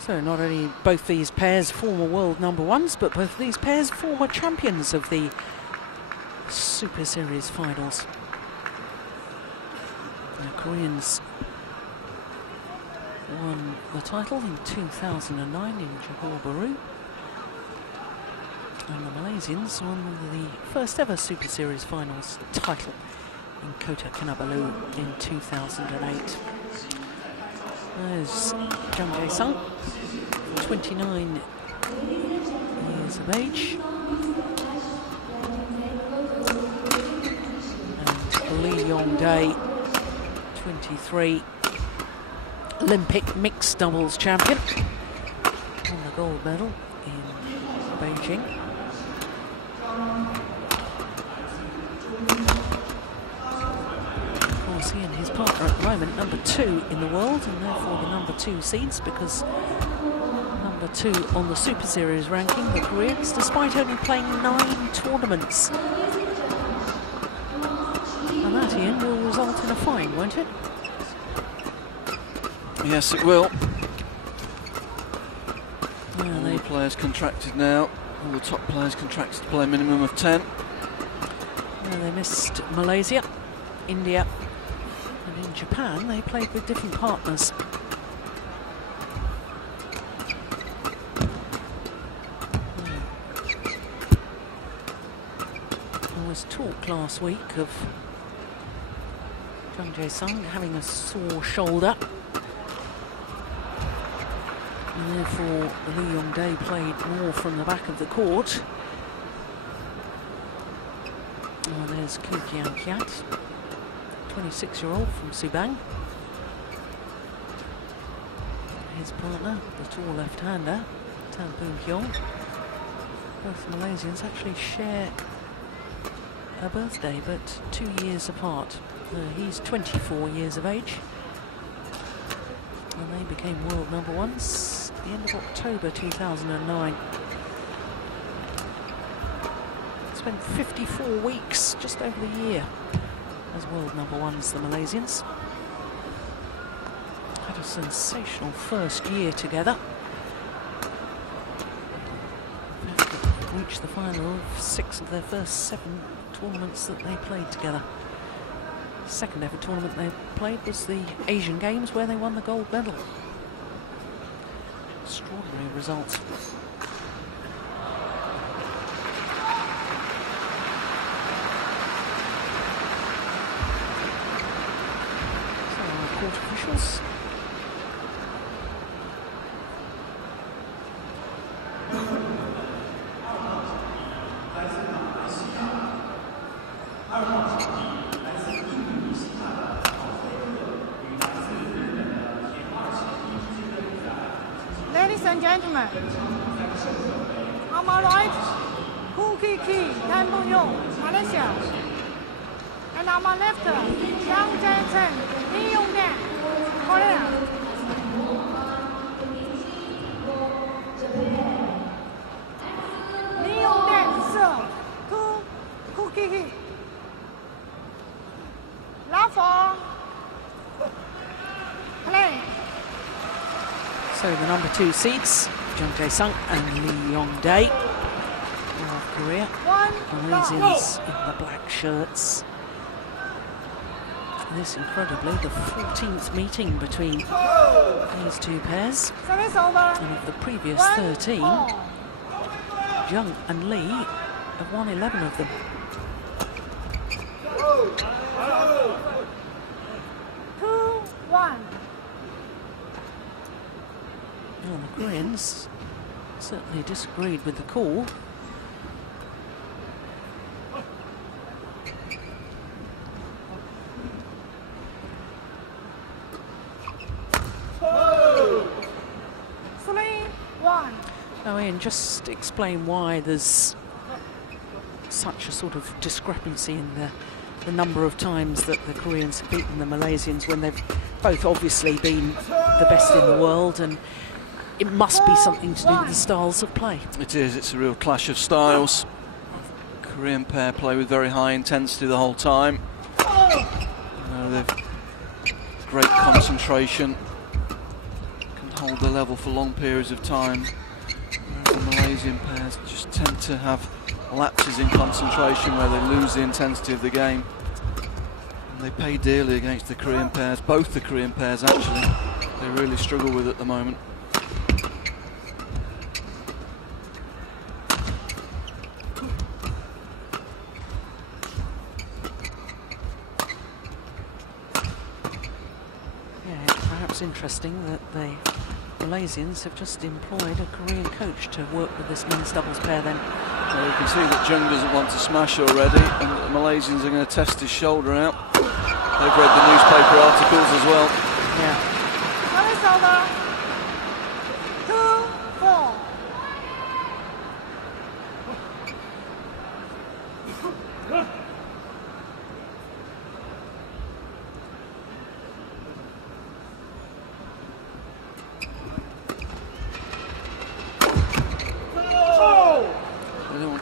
So not only both these pairs former world #1s, but both these pairs former champions of the Super Series finals. The Koreans won the title in 2009 in Johor Bahru, and the Malaysians won the first ever Super Series finals title in Kota Kinabalu in 2008. There's B-Jae Sung, 29 years of age, and Lee Yong-dae, 23, Olympic mixed doubles champion, won the gold medal in Beijing. Of course, he and his partner at the moment #2 in the world, and therefore the #2 seeds, because #2 on the Super Series ranking, the Koreans, despite only playing 9 tournaments. And that, Ian, will result in a fine, won't it? Yes, it will. Yeah, all the players contracted now. All the top players contracted to play a minimum of 10. Well, they missed Malaysia, India, and in Japan they played with different partners. There was talk last week of B-Jae Sung having a sore shoulder, and therefore Lee Yong-dae played more from the back of the court. Oh, there's Kien Keat, 26-year-old from Subang. His partner, the tall left-hander, Heong. Both Malaysians actually share a birthday, but 2 years apart. He's 24 years of age, and they became world #1s at the end of October 2009. Spent 54 weeks, just over a year, as world #1s, the Malaysians. Had a sensational first year together. Reached the final of 6 of their first 7 tournaments that they played together. Second ever tournament they played was the Asian Games, where they won the gold medal. Extraordinary results. So our court officials. Ladies and gentlemen, on my right, Kien Keat, Malaysia, and on my left, B-Jae, Lee Yong-dae, Korea. Lee Yong-dae serve to Kien Keat. Love for play. So the #2 seeds, B-Jae Sung and Lee Yong-dae of Korea. Malaysians in the black shirts. This, incredibly, the 14th meeting between these two pairs. Service over. And of the previous 13, Jung and Lee have won 11 of them. Well, the Koreans certainly disagreed with the call. Now, Ian, just explain why there's such a sort of discrepancy in the number of times that the Koreans have beaten the Malaysians, when they've both obviously been the best in the world, and it must be something to do with the styles of play. It is, it's a real clash of styles. Korean pair play with very high intensity the whole time. They've great concentration, can hold their level for long periods of time. Whereas the Malaysian pairs just tend to have lapses in concentration where they lose the intensity of the game. And they pay dearly against the Korean pairs, both the Korean pairs actually. They really struggle with at the moment. Perhaps interesting that the Malaysians have just employed a Korean coach to work with this men's doubles pair then. Well, you can see that Jung doesn't want to smash already, and the Malaysians are going to test his shoulder out. They've read the newspaper articles as well. Yeah. Service over. 2-4.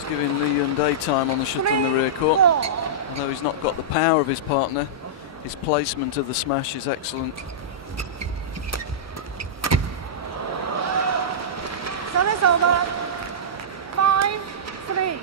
Giving Lee Yun-dae time on the shuttle in the rear court. Although he's not got the power of his partner, his placement of the smash is excellent. Service over. 5-3.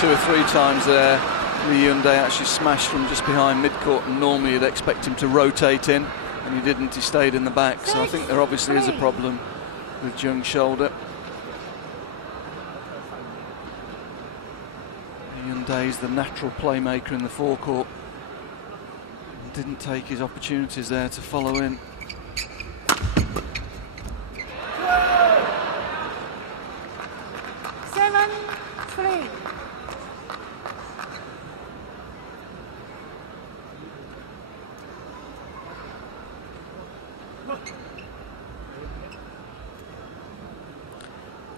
Two or three times there, Lee Yun-dae actually smashed from just behind mid-court, and normally you'd expect him to rotate in, and he didn't, he stayed in the back. So I think there obviously is a problem with Jung's shoulder. Lee Yun-dae is the natural playmaker in the forecourt, and didn't take his opportunities there to follow in.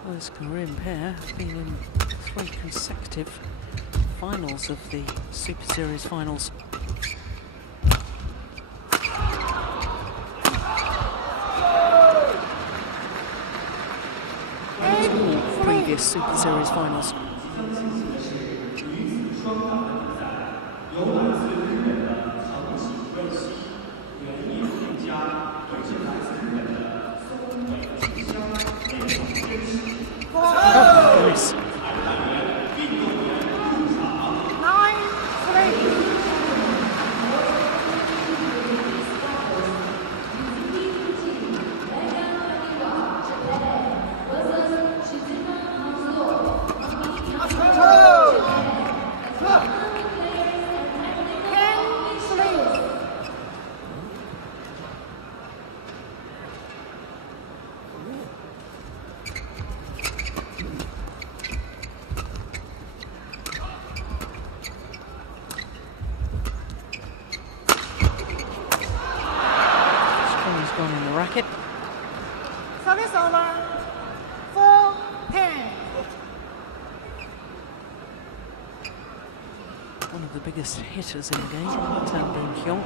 Well, this Korean pair have been in 3 consecutive finals of the Superseries finals. And 2 previous Superseries finals. Nice. 9-3. Gone in the racket. Service over. 4-10. One of the biggest hitters in the game, Tan Hyung.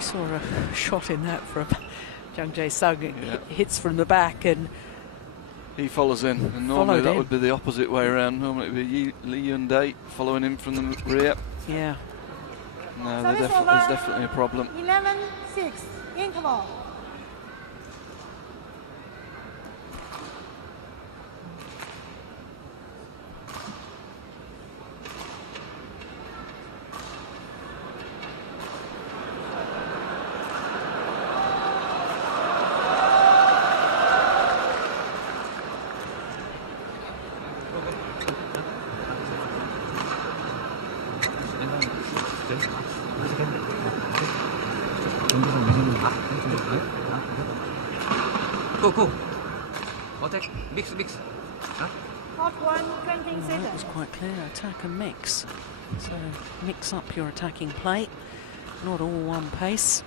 Saw a shot in that from Jung Jae-sung. Yeah. Hits from the back and he follows in, and normally that would be the opposite way around. Normally it would be Lee Yun-dae following in from the rear. Yeah. No, there's definitely a problem. 11-6. Interval. Go. Attack. Mix. Hot 1, 20 Well, that seconds. was quite clear, attack and mix. So mix up your attacking play, not all one pace.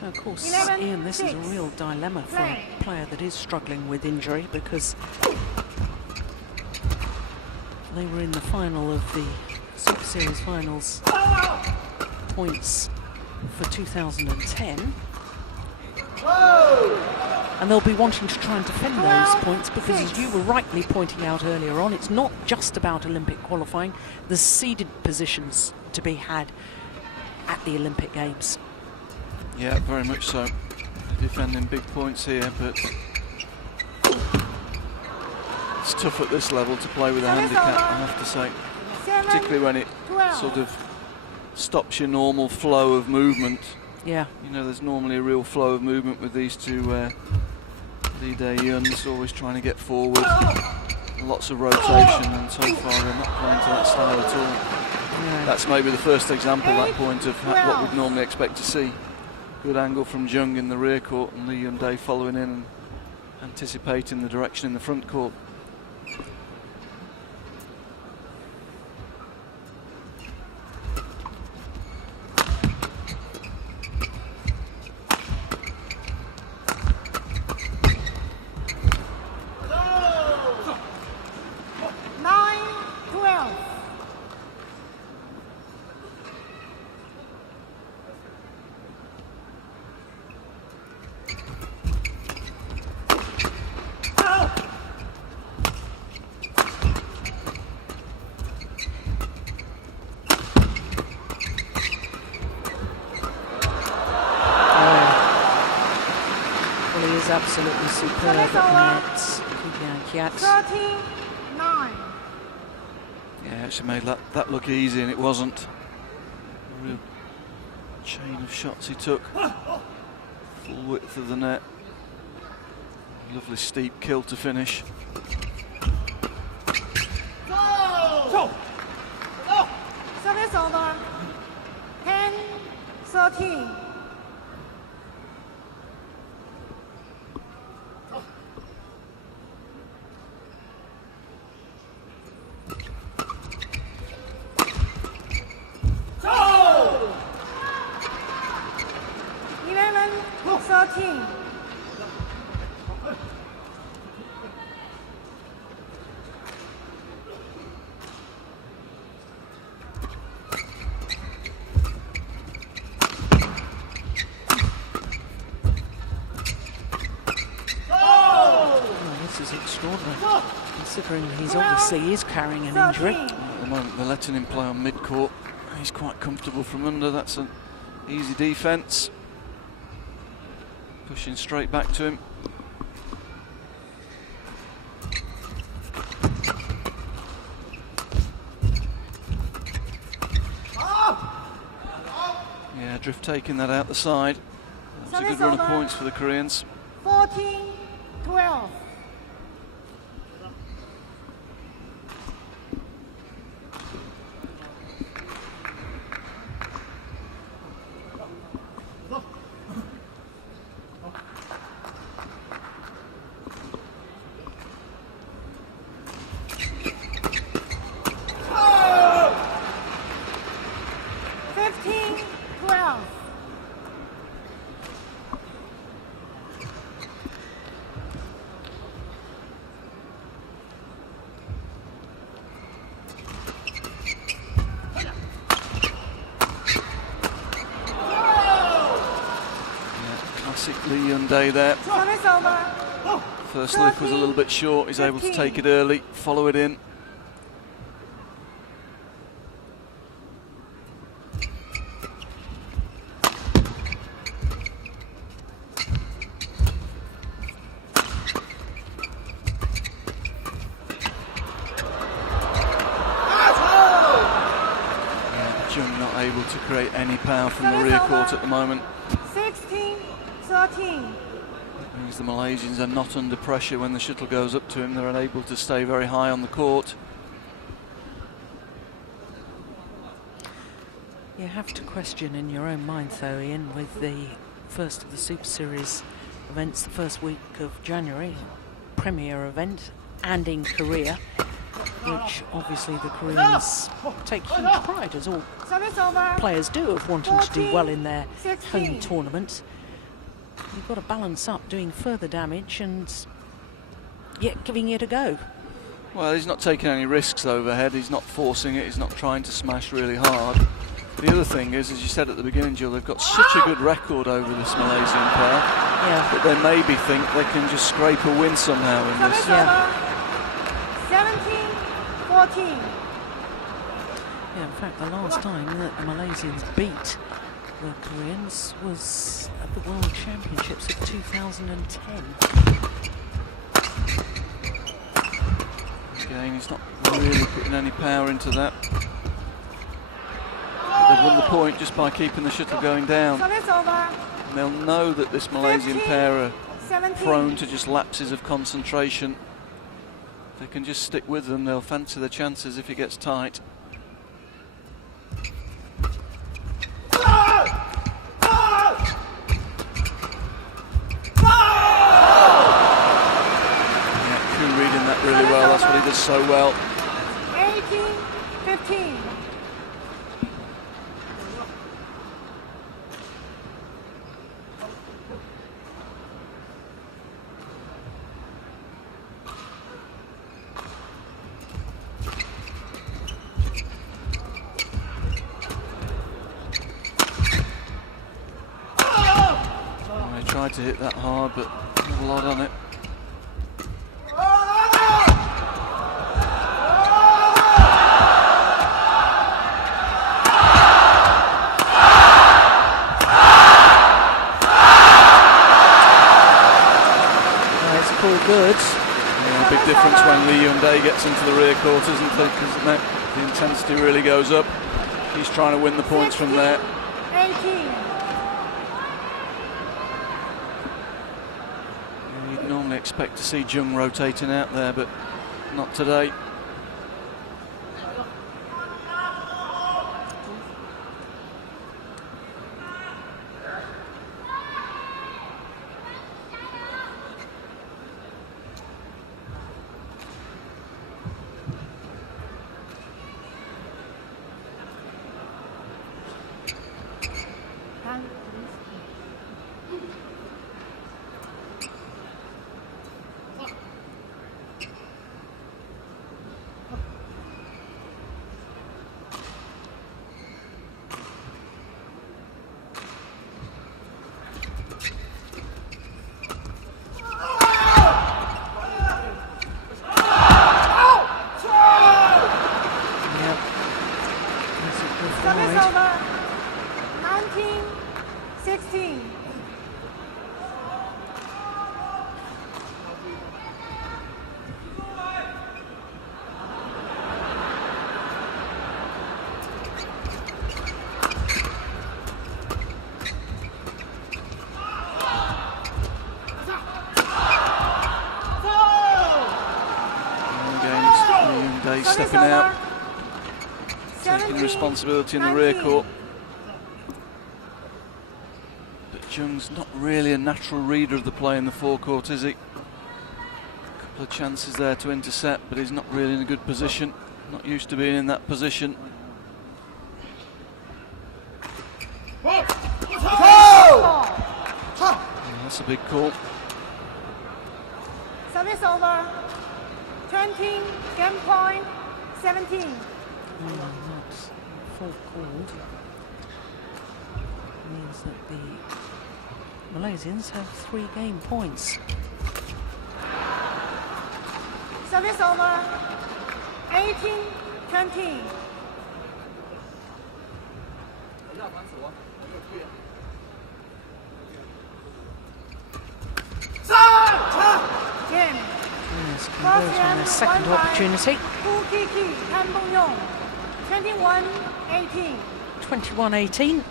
Now, of course, 11, Ian, this is a 6. real dilemma for a player that is struggling with injury, because they were in the final of the Superseries finals points for 2010. And they'll be wanting to try and defend those points, because as you were rightly pointing out earlier on, it's not just about Olympic qualifying. There's seeded positions to be had at the Olympic Games. Yeah, very much so. Defending big points here, but it's tough at this level to play with a handicap, I have to say. 7, Particularly when it 12. sort of stops your normal flow of movement. Yeah. You know, there's normally a real flow of movement with these two Lee Yuns, always trying to get forward. Lots of rotation, and so far they're not playing to that style at all. Yeah. That's maybe the first example, that point, of what we'd normally expect to see. Good angle from Jung in the rear court, and Lee Yun-dae following in and anticipating the direction in the front court. Absolutely superb at the net, Kien Keat. 39. Yeah, actually made that look easy, and it wasn't. A real chain of shots he took. Full width of the net. Lovely steep kill to finish. Service over. 10-13. Considering he's obviously is carrying an injury. At the moment they're letting him play on mid-court. He's quite comfortable from under. That's an easy defence. Pushing straight back to him. Yeah, Drift taking that out the side. That was a good run of points for the Koreans. 14-12. Lee Yun-dae there. Service over. First lift was a little bit short. He's able to take it early, follow it in. Jung not able to create any power from the rear court at the moment. 16-13. That means the Malaysians are not under pressure when the shuttle goes up to him. They're unable to stay very high on the court. You have to question in your own mind, though, Ian, with the first of the Super Series events, the first week of January, premier event, and in Korea, which obviously the Koreans take huge pride, as all Service over. players do, of wanting to do well in their 16. home tournaments. You've got to balance up doing further damage and yet giving it a go. Well, he's not taking any risks overhead. He's not forcing it. He's not trying to smash really hard. The other thing is, as you said at the beginning, Jill, they've got such a good record over this Malaysian pair that they maybe think they can just scrape a win somehow in this. Service over. 17-14. Yeah, in fact, the last time that the Malaysians beat the Koreans was at the World Championships of 2010. Again, he's not really putting any power into that. But they've won the point just by keeping the shuttle going down. Service over. And they'll know that this Malaysian pair are 17. prone to just lapses of concentration. If they can just stick with them, they'll fancy their chances if it gets tight. Reading that really well, that's what he does so well. 18-15. He tried to hit that hard, but not a lot on it. Good. Yeah, big difference when Lee Young-dae gets into the rear court, isn't it? Because the intensity really goes up. He's trying to win the points from there. 18. Yeah, you'd normally expect to see Jung rotating out there, but not today. Service over. 19-16. Again, it's Lee Young-dae stepping out, taking responsibility in the rear court. But Jung's not really a natural reader of the play in the forecourt, is he? A couple of chances there to intercept, but he's not really in a good position. Not used to being in that position. Yeah, that's a big call. Service over. 20. Game point. 17. Not full called. Means that the Malaysians have 3 game points. Service over. 18-20. Game. Yes, converting their second opportunity. Kien Keat, 21-18. 21-18.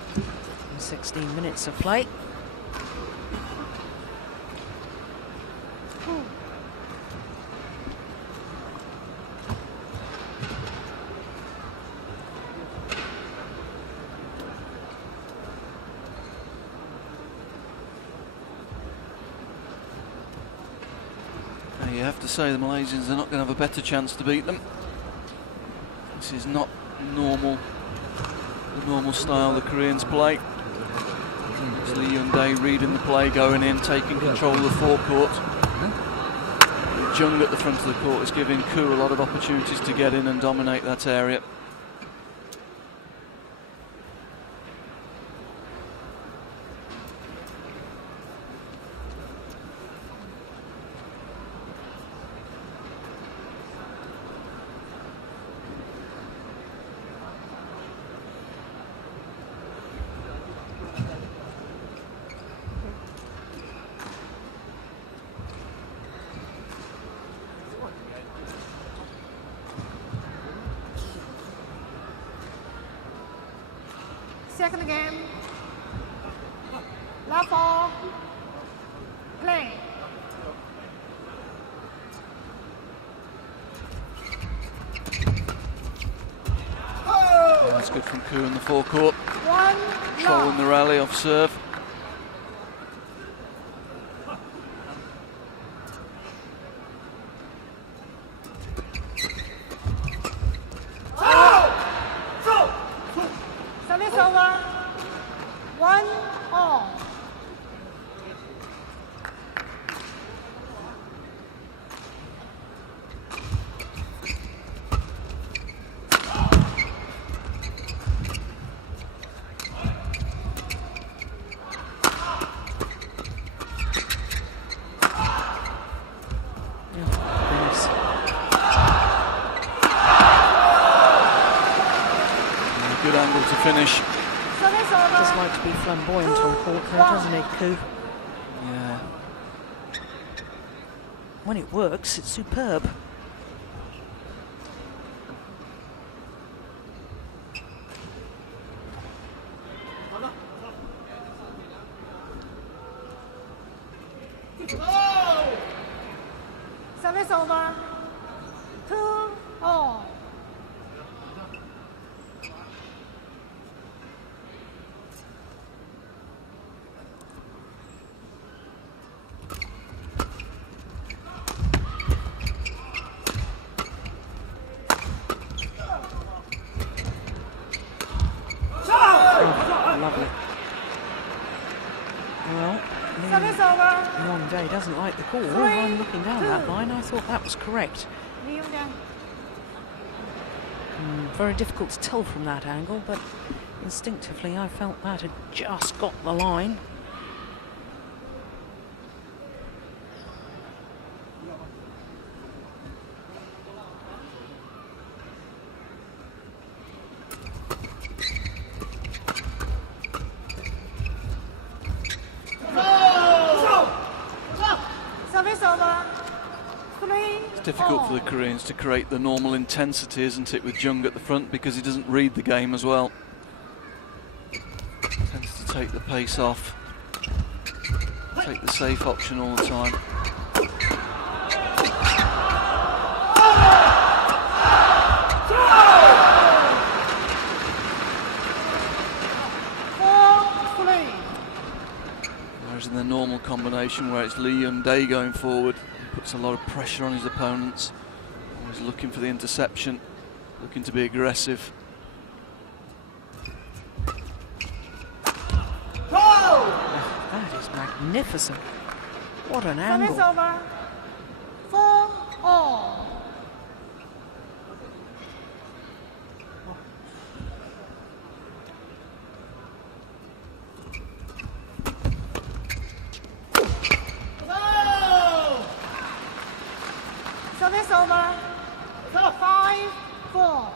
16 minutes of play. You have to say the Malaysians are not going to have a better chance to beat them. This is not normal, the normal style the Koreans play. It's Lee Hyun-dae reading the play, going in, taking control of the forecourt. Jung at the front of the court is giving Koo a lot of opportunities to get in and dominate that area. Second game. Love ball. Play. That's good from Koo in the forecourt. One. Controlling the rally off serve. Service over. 1 all. Goodness. Good angle to finish. Service over. Does like to be flamboyant on court though, doesn't he, Koo? Yeah. When it works, it's superb. Service over. 2 all. Lovely. Well, Service over. Hyun-dae doesn't like the call. 3, I'm looking down that 2. line. I thought that was correct. Lee Hyun-dae. Very difficult to tell from that angle, but instinctively I felt that had just got the line. Service over. 3 It's difficult for the Koreans to create the normal intensity, isn't it, with Jung at the front, because he doesn't read the game as well. Tends to take the pace off. Take the safe option all the time. Whereas in the normal combination where it's Lee Hyun-dae going forward, he puts a lot of pressure on his opponents. Always looking for the interception, looking to be aggressive. That is magnificent. What an Service angle. over. 4 all. Service over. 5 4.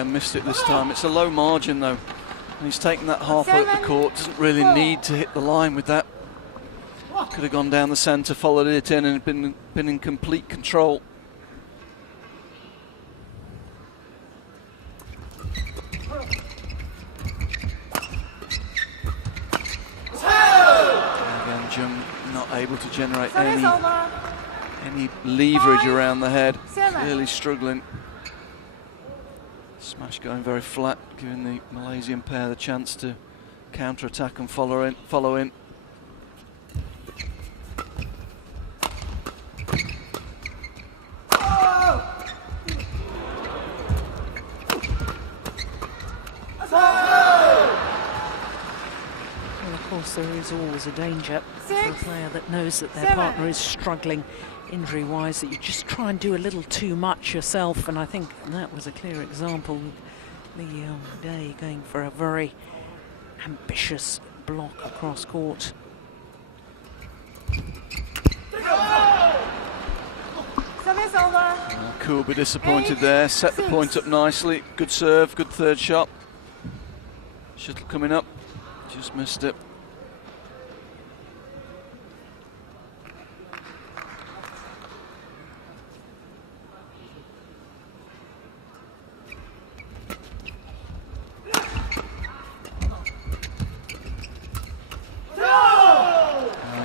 again, missed it this time. It's a low margin though, and he's taken that halfway up the court. Doesn't really need to hit the line with that. Could have gone down the centre, followed it in, and been in complete control. And again, Jung not able to generate any leverage around the head. Clearly struggling. Smash going very flat, giving the Malaysian pair the chance to counter-attack and follow in. There is always a danger for a player that knows that their partner is struggling injury-wise, that you just try and do a little too much yourself, and I think that was a clear example with Lee Day going for a very ambitious block across court. Koo will be disappointed there. Set the point up nicely. Good serve, good third shot. Shuttle coming up, just missed it.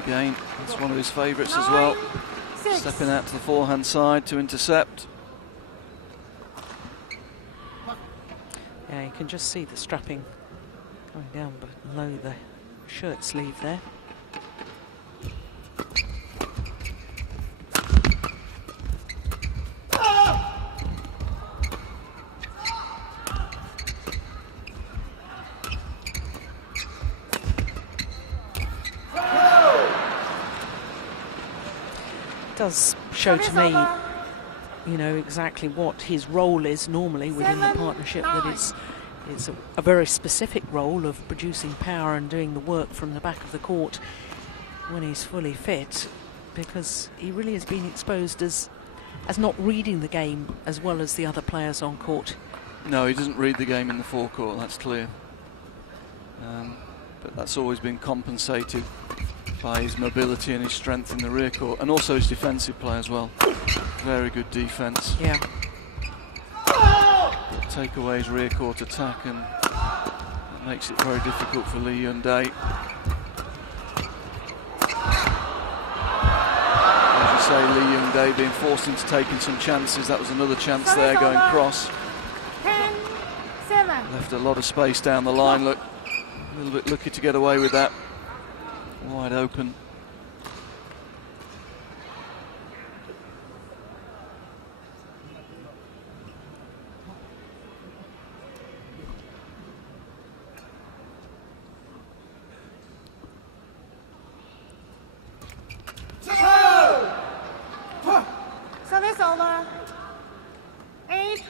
Again, that's one of his favourites as well. Stepping out to the forehand side to intercept. Yeah, you can just see the strapping going down below the shirt sleeve there. Does show to me, you know, exactly what his role is normally within the partnership, that it's a very specific role of producing power and doing the work from the back of the court when he's fully fit, because he really has been exposed as not reading the game as well as the other players on court. No, he doesn't read the game in the forecourt, that's clear. But that's always been compensated by his mobility and his strength in the rear court, and also his defensive play as well. Very good defence. Yeah. Take away his rear court attack, and it makes it very difficult for Lee Day. As you say, Lee Day being forced into taking some chances. That was another chance there going cross. 10-7. Left a lot of space down the line. Look, a little bit lucky to get away with that. Wide open. Service over. 8-10.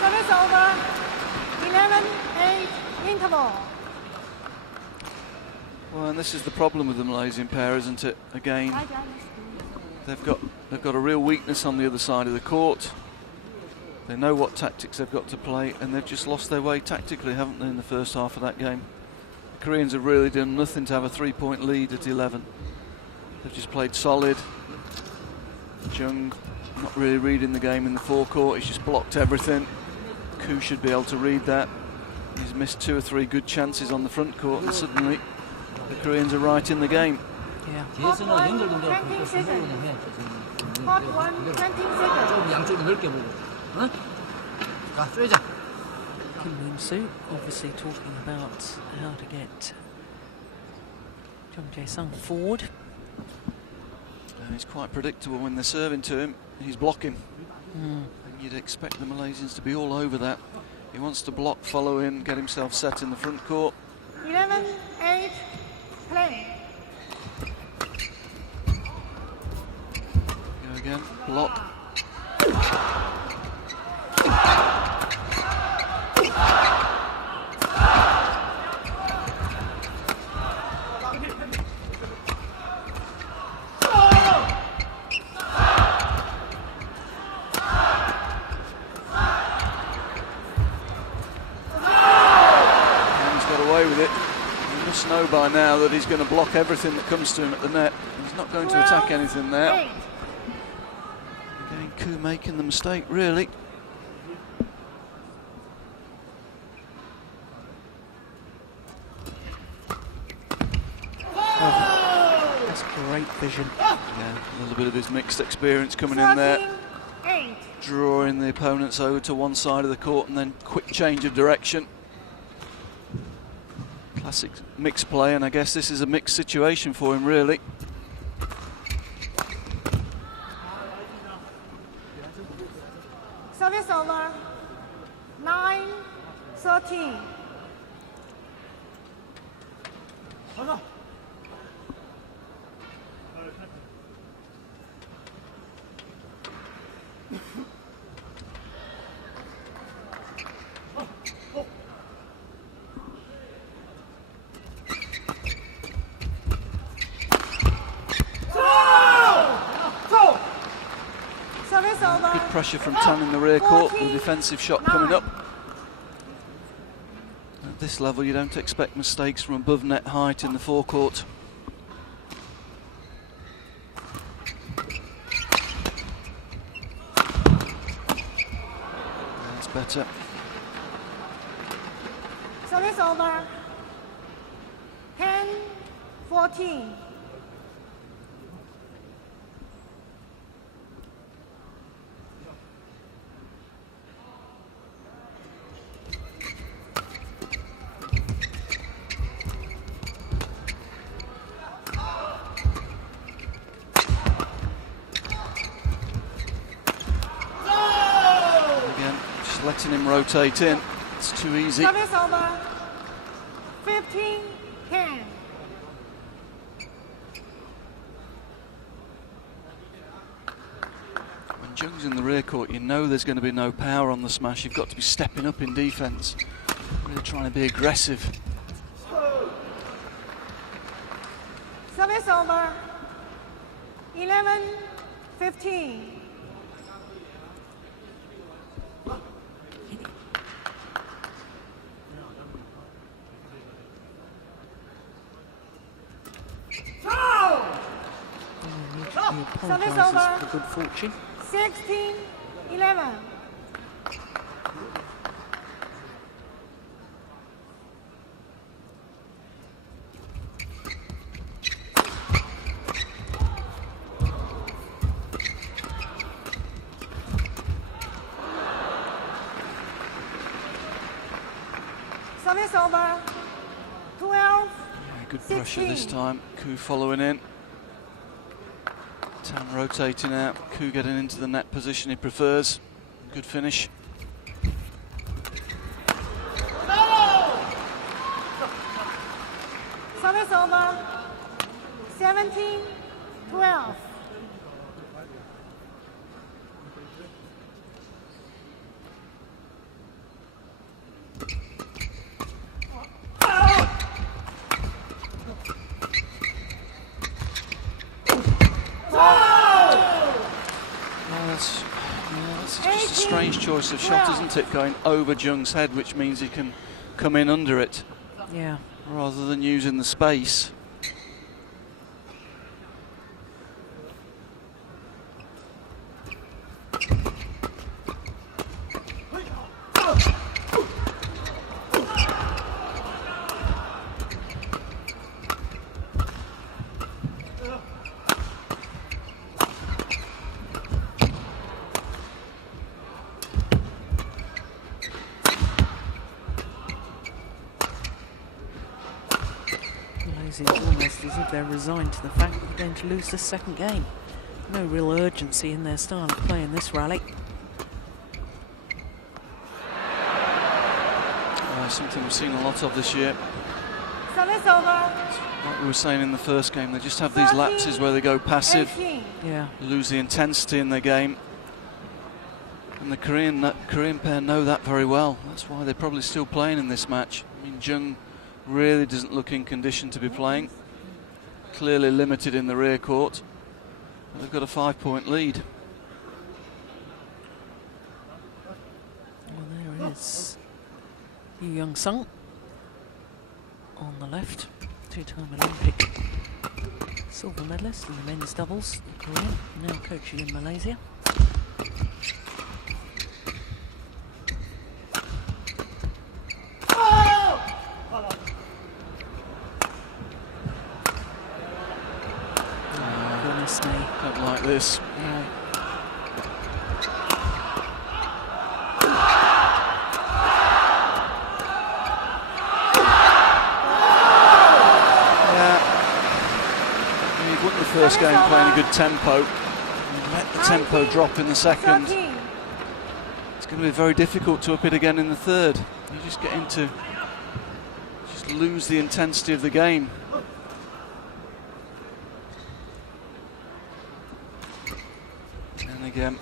Service over. 11-8 interval. Well, and this is the problem with the Malaysian pair, isn't it? Again, they've got a real weakness on the other side of the court. They know what tactics they've got to play, and they've just lost their way tactically, haven't they, in the first half of that game? The Koreans have really done nothing to have a 3-point lead at 11. They've just played solid. Jung not really reading the game in the forecourt. He's just blocked everything. Koo should be able to read that. He's missed 2 or 3 good chances on the front court, and suddenly the Koreans are right in the game. Yeah. Hot 1, 20 seconds. Hot 1, 20 seconds. 양쪽이 넓게 보고. 응? 자, 쏘자. Kim Moon-soo obviously talking about how to get Jung Jae-sung forward. And he's quite predictable when they're serving to him. He's blocking. And you'd expect the Malaysians to be all over that. He wants to block, follow in, get himself set in the front court. 11-8, play. Go again, block. Know by now that he's going to block everything that comes to him at the net. He's not going to attack anything there. Again, Koo making the mistake, really. Oh, that's great vision. Yeah, a little bit of his mixed experience coming in there. Drawing the opponents over to one side of the court and then quick change of direction. Classic mixed play, and I guess this is a mixed situation for him, really. Service over. 9-13. Good pressure from Tan in the rear court, the defensive shot coming up. At this level you don't expect mistakes from above net height in the forecourt. That's better. Service over. 10-14. Letting him rotate in, it's too easy. Service over. 15-10. When Jung's in the rear court, you know there's going to be no power on the smash. You've got to be stepping up in defence, really trying to be aggressive. Service over. 11-15. He apologises for good fortune. 16-11. Service over. 12. Good pressure this time. Koo following in. Tan rotating out. Koo getting into the net position he prefers. Good finish. Service over. 17-12. That's just a strange choice of shot, isn't it? Going over Jung's head, which means he can come in under it. Yeah. Rather than using the space. It's almost as if they're resigned to the fact that they're going to lose the second game. No real urgency in their style of play in this rally. Something we've seen a lot of this year. Service over. Like we were saying in the first game, they just have these lapses where they go passive, 18. Yeah. lose the intensity in their game. And the Korean pair know that very well. That's why they're probably still playing in this match. I mean, Jung really doesn't look in condition to be playing. Clearly limited in the rear court. But they've got a 5-point lead. Well, there is Yu Young-sung on the left, two-time Olympic silver medalist in the men's doubles, Korean, now coaching in Malaysia. Goodness me. Don't like this. Yeah. He won the first game playing a good tempo. And let the tempo drop in the second. It's going to be very difficult to up it again in the third. You just get into, just lose the intensity of the game. And again.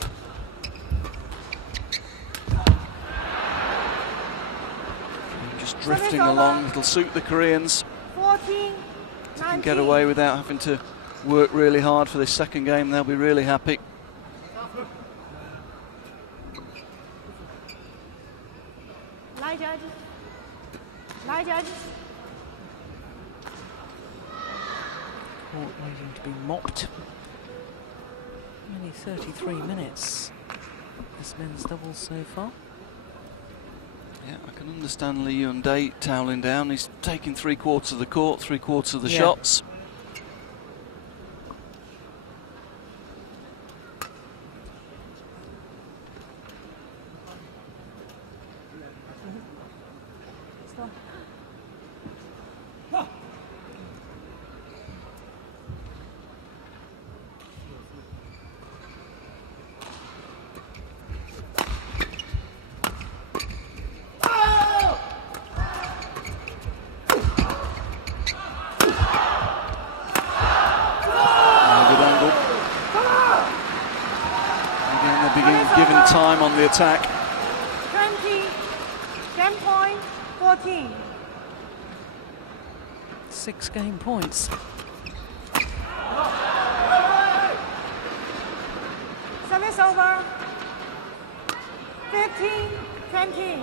Just drifting along. It'll suit the Koreans. 14, They can get away without having to work really hard for this second game. They'll be really happy. Line judges. Line judges. Court waiting to be mopped. Only 33 minutes. This men's doubles so far. Yeah, I can understand Lee Yun-dae toweling down. He's taking 3/4 of the court, 3/4 of the Yeah. shots. Given time on the attack. 20, 10 point, 14. 6 game points. Service over. 15, 20.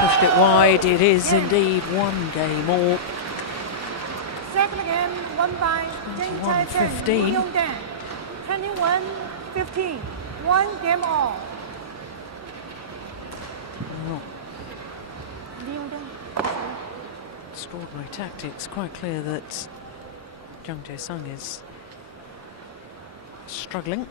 Pushed it wide, it is indeed 1 game all. Second game, won by Jing 21-15. 21-15. 1 game all. Oh, extraordinary tactics. Quite clear that Jung Jae-sung is struggling.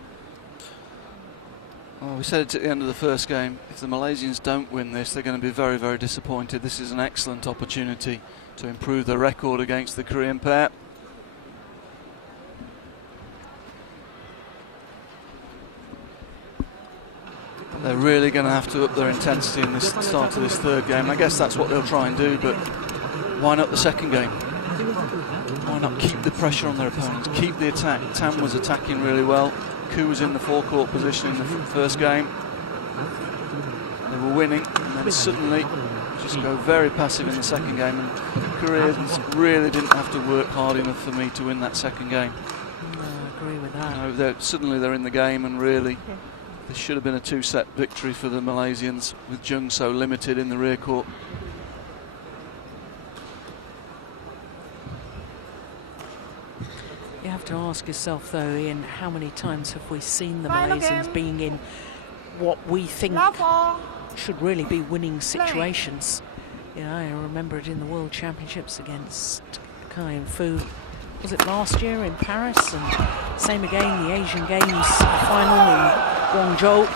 Well, we said it at the end of the first game. If the Malaysians don't win this, they're going to be very, very disappointed. This is an excellent opportunity to improve their record against the Korean pair. They're really going to have to up their intensity in this start of this third game. I guess that's what they'll try and do, but why not the second game? Why not keep the pressure on their opponents, keep the attack? Tam was attacking really well. Koo was in the forecourt position in the first game. They were winning, and then suddenly just go very passive in the second game. And Koreans really didn't have to work hard enough for me to win that second game. No, I agree with that. No, suddenly they're in the game, and really this should have been a 2-set victory for the Malaysians, with Jung so limited in the rear court. You have to ask yourself, though, Ian, how many times have we seen the Final Malaysians game. being in what we think Love all. should really be winning situations? You know, I remember it in the World Championships against Kai and Fu. Was it last year in Paris? And same again, the Asian Games final in Guangzhou.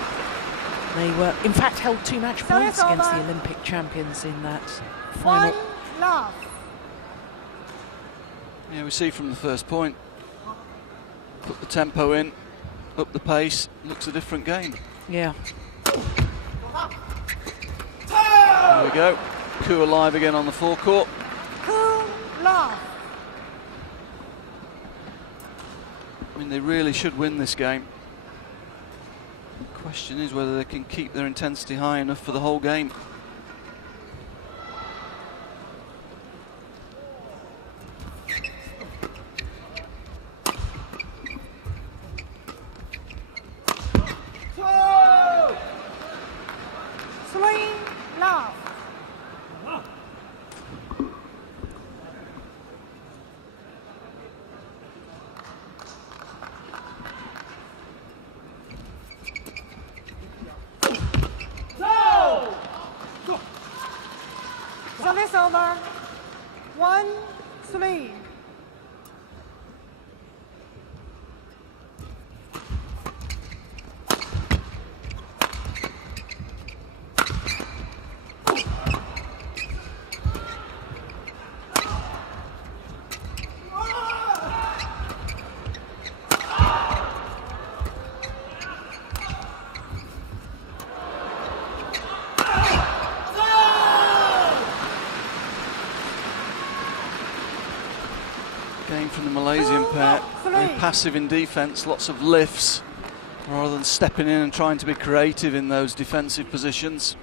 They were, in fact, held 2 match points against the Olympic champions in that final. 1 love. Yeah, we see from the first point, put the tempo in, up the pace, looks a different game. Yeah. There we go. Koo alive again on the forecourt. Koo love. I mean, they really should win this game. The question is whether they can keep their intensity high enough for the whole game. Three love. Service over. 1-3. Game from the Malaysian pair. Very passive in defence, lots of lifts, rather than stepping in and trying to be creative in those defensive positions.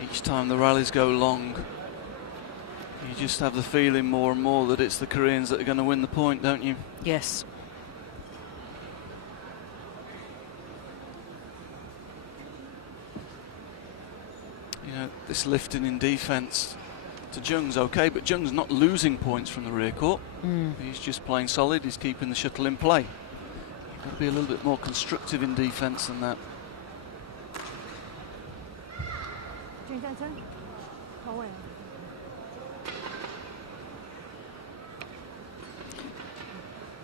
Each time the rallies go long, you just have the feeling more and more that it's the Koreans that are going to win the point, don't you? Yes. You know, this lifting in defence to Jung's okay, but Jung's not losing points from the rear court. He's just playing solid, he's keeping the shuttle in play. You've got to be a little bit more constructive in defence than that.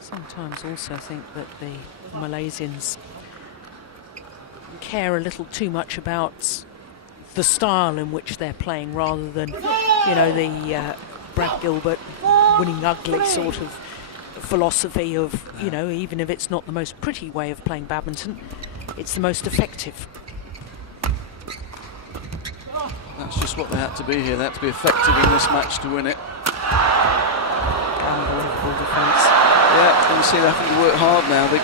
Sometimes also think that the Malaysians care a little too much about the style in which they're playing rather than, you know, the Brad Gilbert winning ugly sort of philosophy of, you know, even if it's not the most pretty way of playing badminton, it's the most effective. That's just what they had to be here. They had to be effective in this match to win it. Unbelievable defence. Yeah, and you see they're having to work hard now. They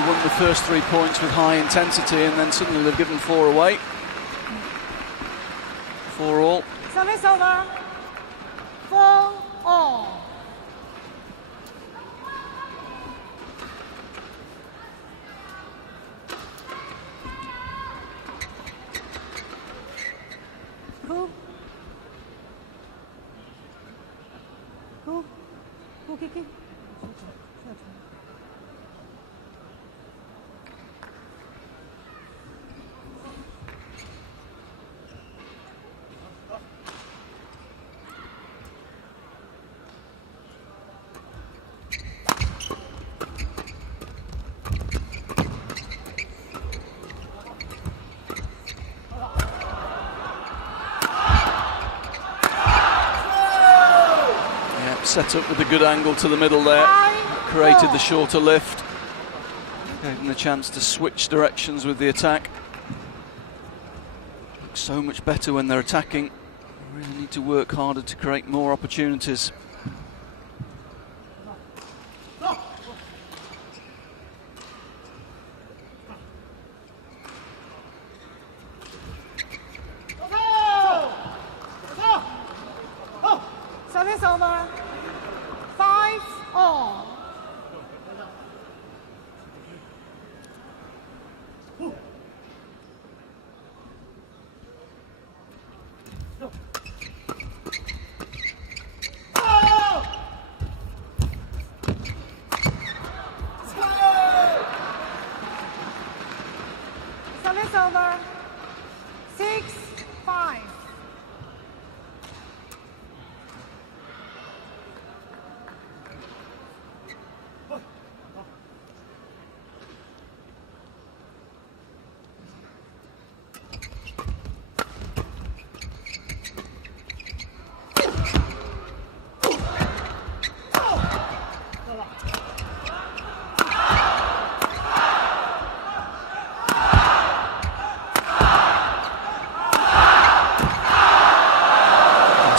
won the first 3 points with high intensity, and then suddenly they've given 4 away. 4 all. Service over. 4 all. Cool. Cool. Cool, Kiki. Set up with a good angle to the middle there, created the shorter lift, gave them the chance to switch directions with the attack. Looks so much better when they're attacking. They really need to work harder to create more opportunities. Service over. 5 all.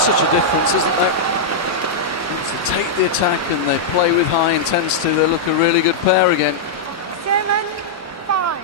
such a difference, isn't there? Once they take the attack and they play with high intensity, they look a really good pair again. 7-5.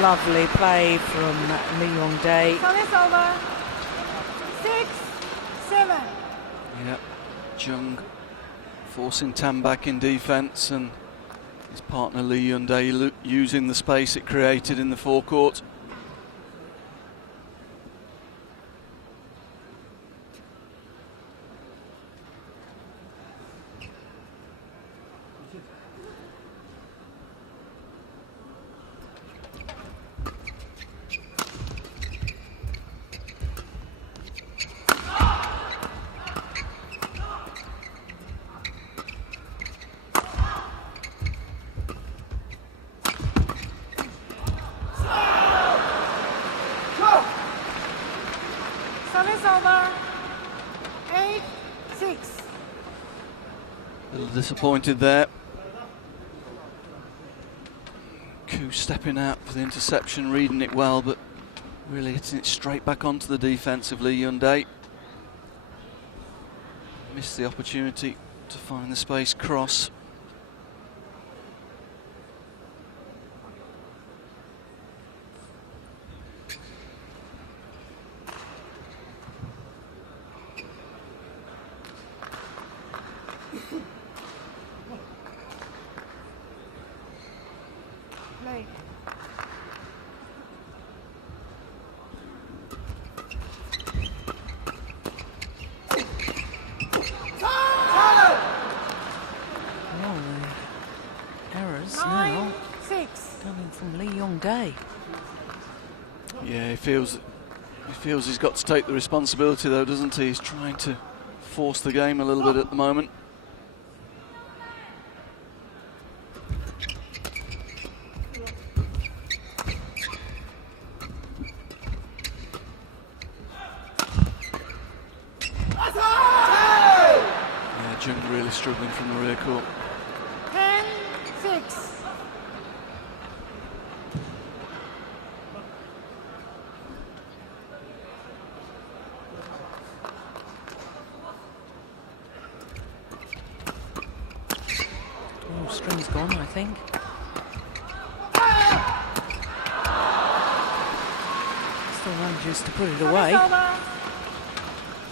Lovely play from Heong. Service over. 6-7. Yeah, Jung forcing Tam back in defence, and his partner Lee Hyun-dae using the space it created in the forecourt. Service over. 8-6. A little disappointed there. Koo stepping out for the interception, reading it well, but really hitting it straight back onto the defence of Lee Hyun-dae. Missed the opportunity to find the space cross. Play. Oh, the errors now 9-6. coming from Lee Hyong-dae. Yeah, he feels he's got to take the responsibility though, doesn't he? He's trying to force the game a little bit at the moment. Yeah, Jung really struggling from the rear court. 10-6. Oh, string's gone, I think. Still manages to put it away. Service over.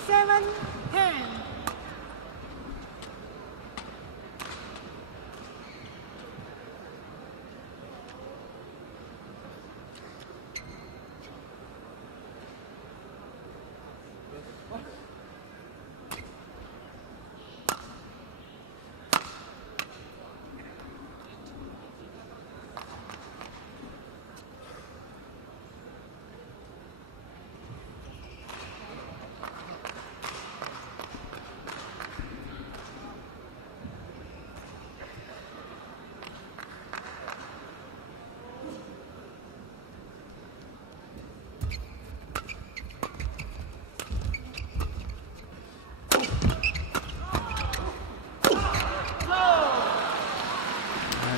7-10.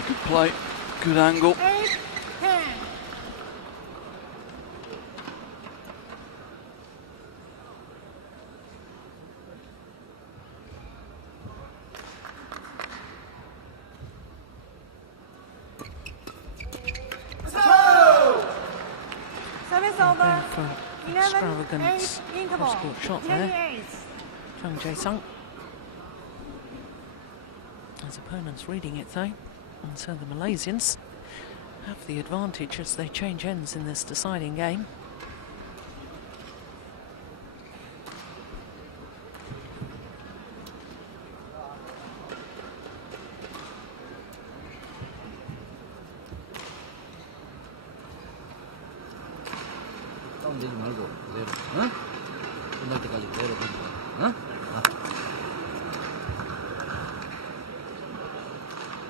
Good play, good angle. 8-10. Service over. Going for extravagant 11-8 interval. cross-court shot there. 28. Chung Jae-sung. His opponent's reading it though, and so the Malaysians have the advantage as they change ends in this deciding game. 내지 말고 그대로. 응? 끝날 때까지 그대로 던져. 응?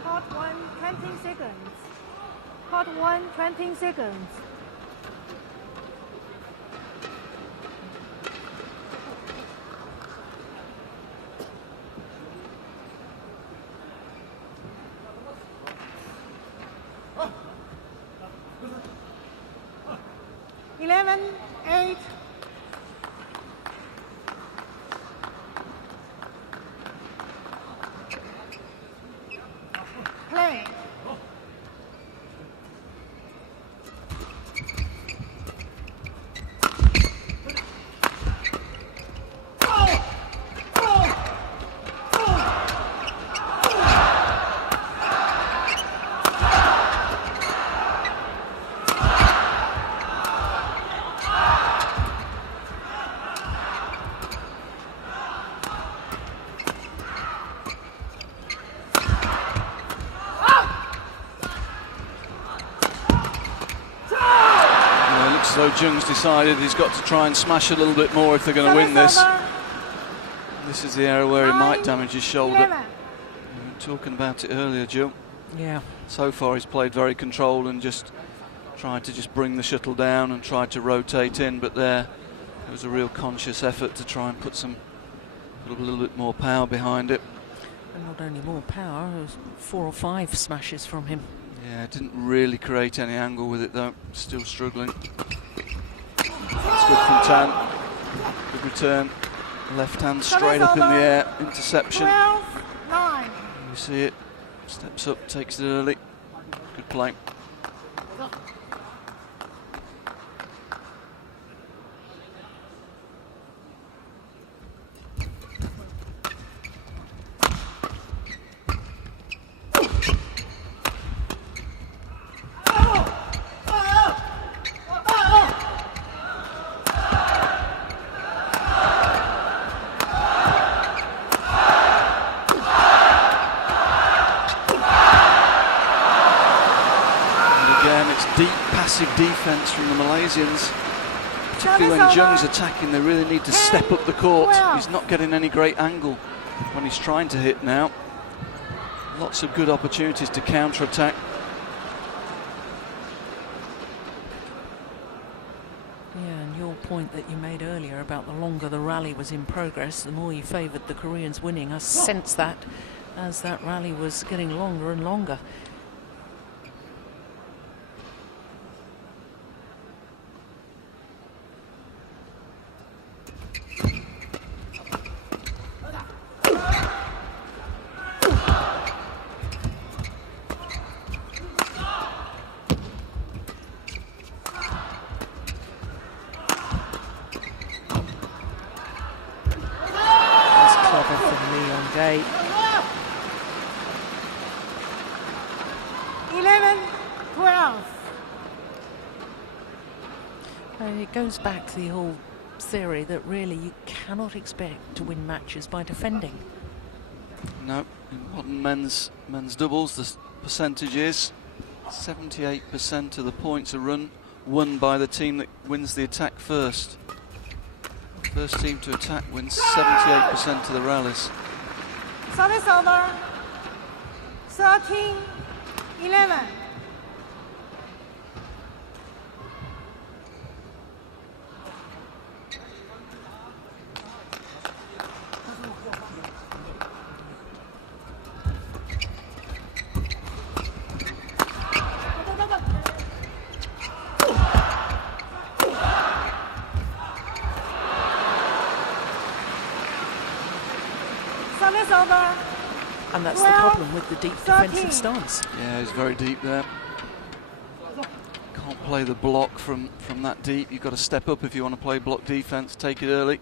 Hot 1, 20 seconds. Hot 1, 20 seconds. Eleven, 8. Play. So Jung's decided he's got to try and smash a little bit more if they're going to win this. This is the area where he might damage his shoulder. We were talking about it earlier, Jill. Yeah. So far he's played very controlled and just tried to just bring the shuttle down and tried to rotate in, but there was a real conscious effort to try and put a little bit more power behind it. And not only more power, it was 4 or 5 smashes from him. Yeah, didn't really create any angle with it though, still struggling. That's good from Tan. Good return. Left hand straight up in the air. Interception. 12, 9. You see it. Steps up, takes it early. Good play. Deep passive defence from the Malaysians. Particularly when Jung's attacking, they really need to step up the court. He's not getting any great angle when he's trying to hit now. Lots of good opportunities to counter-attack. Yeah, and your point that you made earlier about the longer the rally was in progress, the more you favoured the Koreans winning. I sensed that as that rally was getting longer and longer. From Heong. 11, 12. And it goes back to the whole theory that really you cannot expect to win matches by defending. No, in modern men's doubles, the percentage is 78% of the points are won by the team that wins the attack first. First team to attack wins 78% of the rallies. Service over. 13, 11. Service over. And that's the problem with the deep defensive stance. Yeah, he's very deep there. Can't play the block from that deep. You've got to step up if you want to play block defense. Take it early.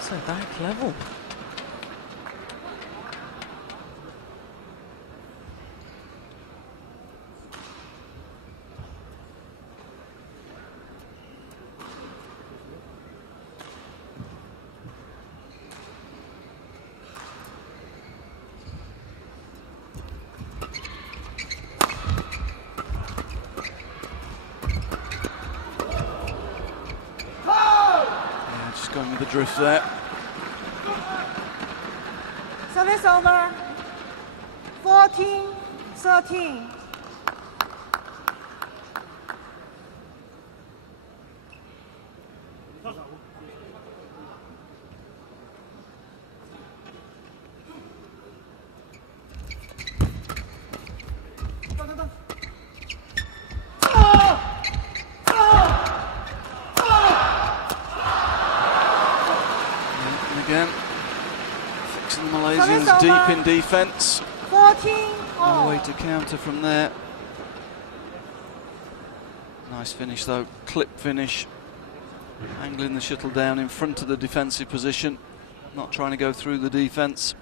So back level. adrift there. Service over. 14-13. And again, fixing the Malaysians deep in defence. 14 No all. way to counter from there. Nice finish though, clip finish. Angling the shuttle down in front of the defensive position. Not trying to go through the defence.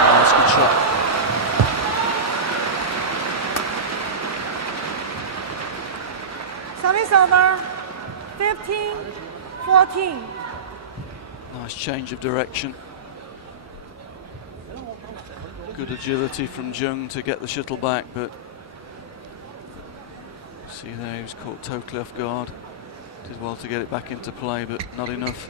That's a good shot. Service over. 15-14. Nice change of direction. Good agility from Jung to get the shuttle back, but see there, he was caught totally off guard. Did well to get it back into play, but not enough.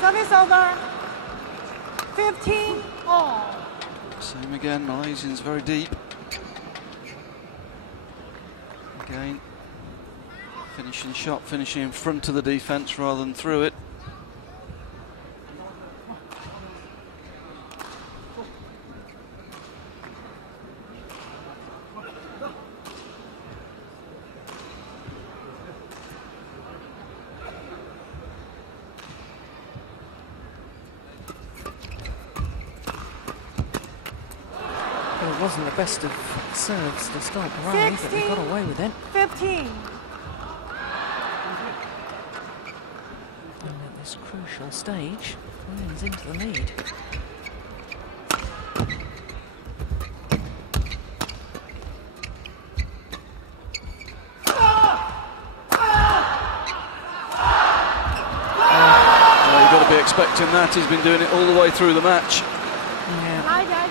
Service over. 15 all. Same again, Malaysians very deep. Again, finishing shot, finishing in front of the defence rather than through it. Well, it wasn't the best of serves to start the rally, but they got away with it. 15. And at this crucial stage, Koreans into the lead. Well, you've got to be expecting that. He's been doing it all the way through the match. Yeah. Like that.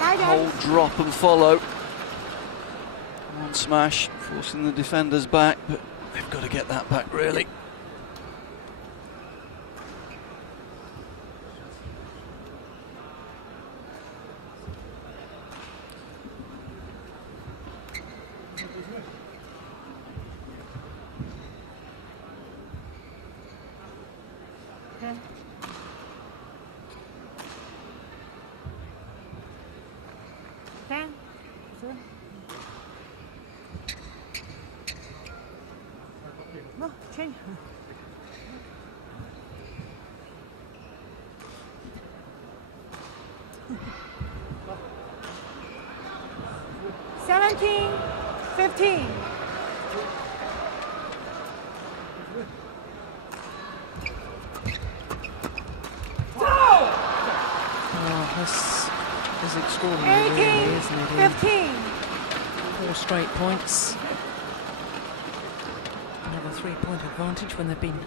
Like that. Hold, drop and follow. One smash, forcing the defenders back, but they've got to get that back really. Okay. Ten. No, change. Seventeen, 15. Oh, this is extraordinary, 18, really, isn't it? Ian? 15. 4 straight points. Another 3-point advantage when they've been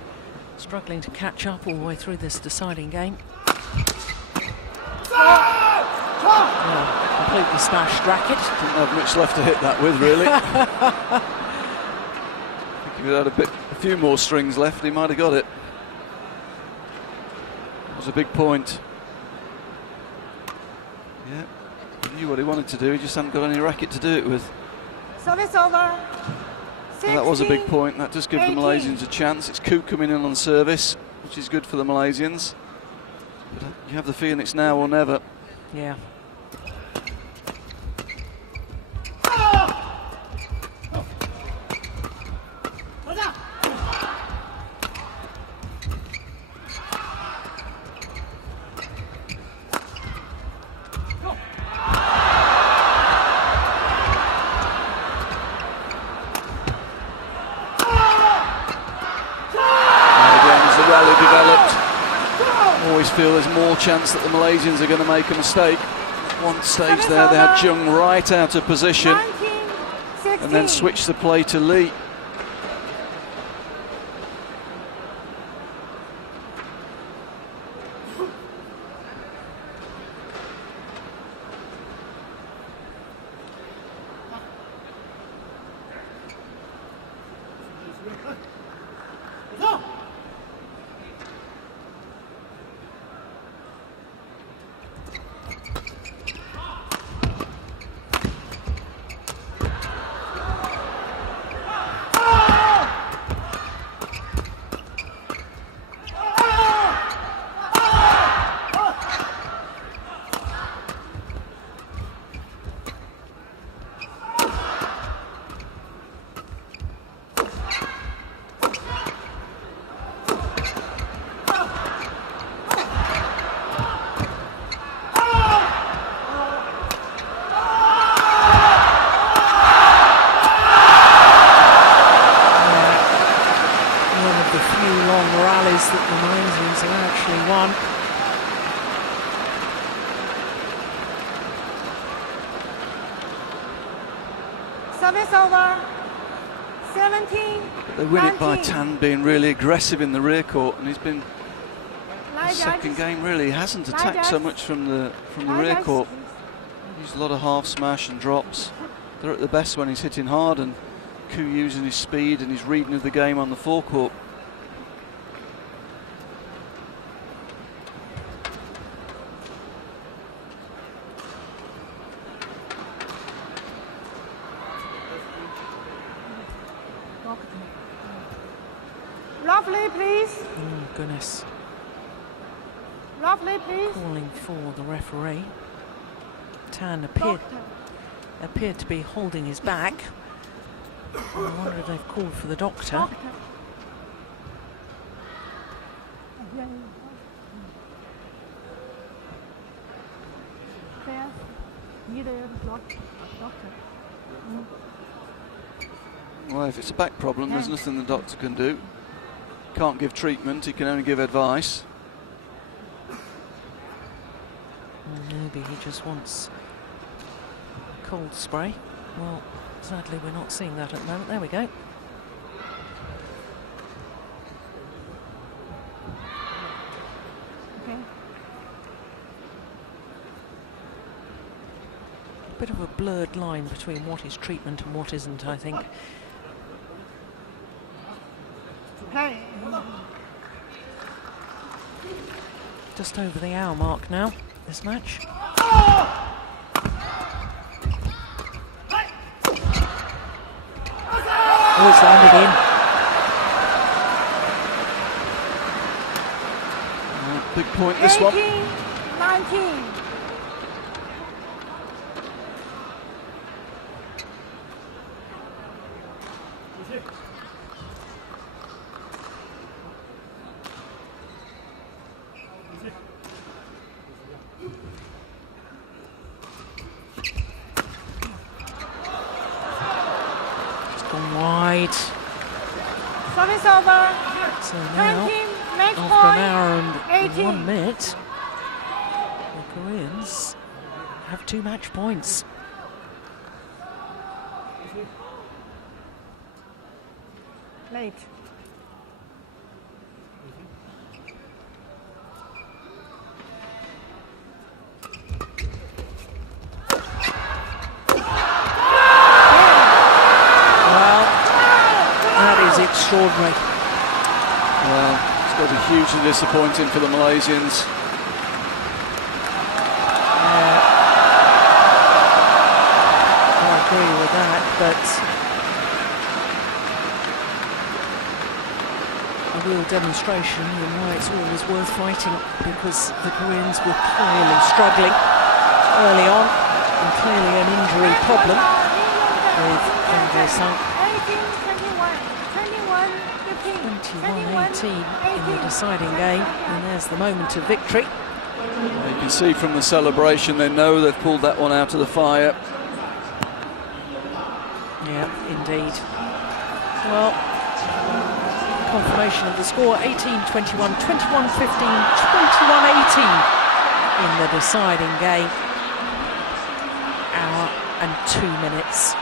struggling to catch up all the way through this deciding game. Oh, completely smashed racket. Didn't have much left to hit that with really. I think if he had a few more strings left, he might have got it. It was a big point. Yeah, He knew what he wanted to do, he just hadn't got any racket to do it with. Service over. And that was a big 16, point, that does give the 18. Malaysians a chance. It's Keat coming in on service, which is good for the Malaysians. But you have the feeling it's now or never. Yeah. Always feel there's more chance that the Malaysians are going to make a mistake. At one stage there, they had Jung right out of position 19, 16. and then switched the play to Lee. That the Malaysians have actually won. Service over. 17. They win it by 19. Tan being really aggressive in the rear court, and he's been Line the second judges. game really he hasn't attacked so much from the rear judges, court. please. Used a lot of half smash and drops. They're at the best when he's hitting hard, and Keat using his speed and his reading of the game on the forecourt. Lovely, please. Oh, goodness. Lovely, please. Calling for the referee. Tan Doctor. appeared to be holding his back. I wonder if they've called for the doctor. Doctor. Yes. Need a doctor. Well, if it's a back problem, there's nothing the doctor can do. Can't give treatment, he can only give advice. Maybe he just wants cold spray. Well, sadly we're not seeing that at the moment. There we go. Okay. A bit of a blurred line between what is treatment and what isn't, I think. Hey. Just over the hour mark now, this match. Oh, it's landed in. Big point, this 18, one. 19. Gone wide. Service over. So now, 20, match after point. an hour and 18. 1 minute, the Koreans have 2 match points. Late. Well, that is extraordinary. Well, it's got to be hugely disappointing for the Malaysians. but a real demonstration in why it's always worth fighting, because the Koreans were clearly struggling early on, and clearly an injury problem with Kien Keat. 21-18 in the deciding game, and there's the moment of victory. You can see from the celebration they know they've pulled that one out of the fire. Yeah, indeed. Well, confirmation of the score: 18-21, 21-15, 21-18 in the deciding game. Hour and 2 minutes.